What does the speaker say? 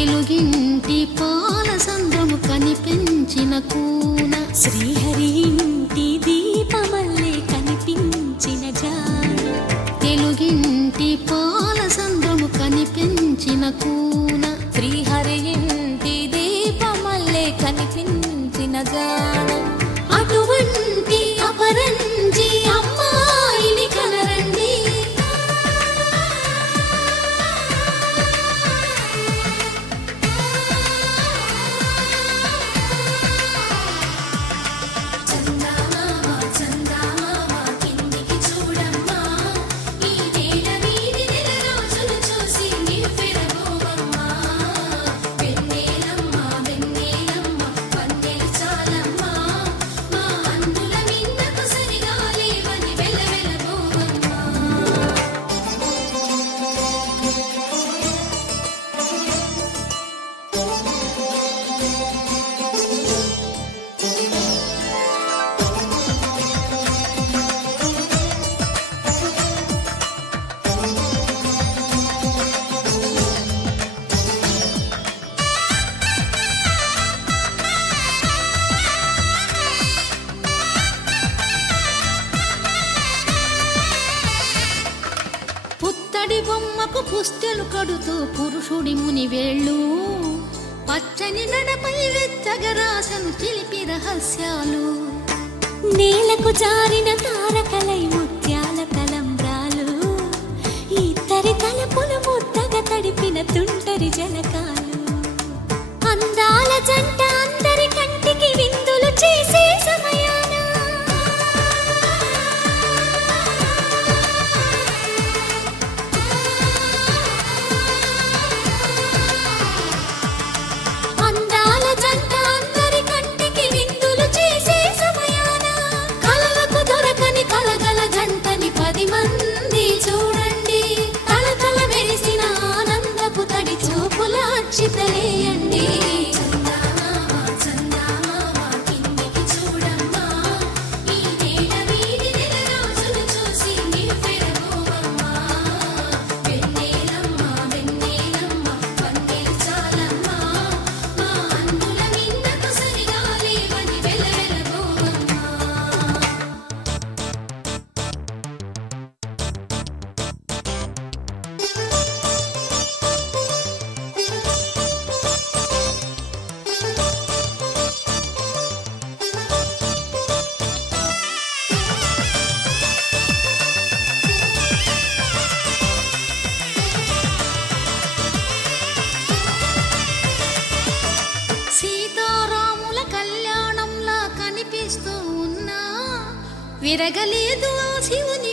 తెలుగింటి పాల సంద్రము కనిపించిన కూన శ్రీహరి ఇంటి దీపమల్లే కనిపించిన జాడ తెలుగింటి పాల సంద్రము కనిపించిన కూన శ్రీహరి ఇంటి దీపమల్లే కనిపించిన జాడ అటువంటి అపరంజి అమ్మాయిని కనరండి పుత్తడి బొమ్మకు పుస్తెలు కడుతూ పురుషుడి ముని వేళ్ళు పచ్చని నడపై వెచ్చగరాసను చిలిపి రహస్యాలు నేలకు జారిన తారకలై ముత్యాల తలంబ్రాలు ఇద్దరి తలపులు ముద్దగా తడిపిన తుంటరి జలకాలు అందాల జంట అందరి కంటికి విందులు చేసే సమయాన అందాల జంట అందరి కంటికి విందులు చేసే సమయాన కలలకు దొరకని కలగల జంటని 10 మంది చూడండి తలతల మెరిసిన ఆనందపు తడి చూపుల అక్షితలేయండి సీతారాముల కళ్యాణంలా కనిపిస్తూ ఉన్నా విరగలేదు ఆ శివుని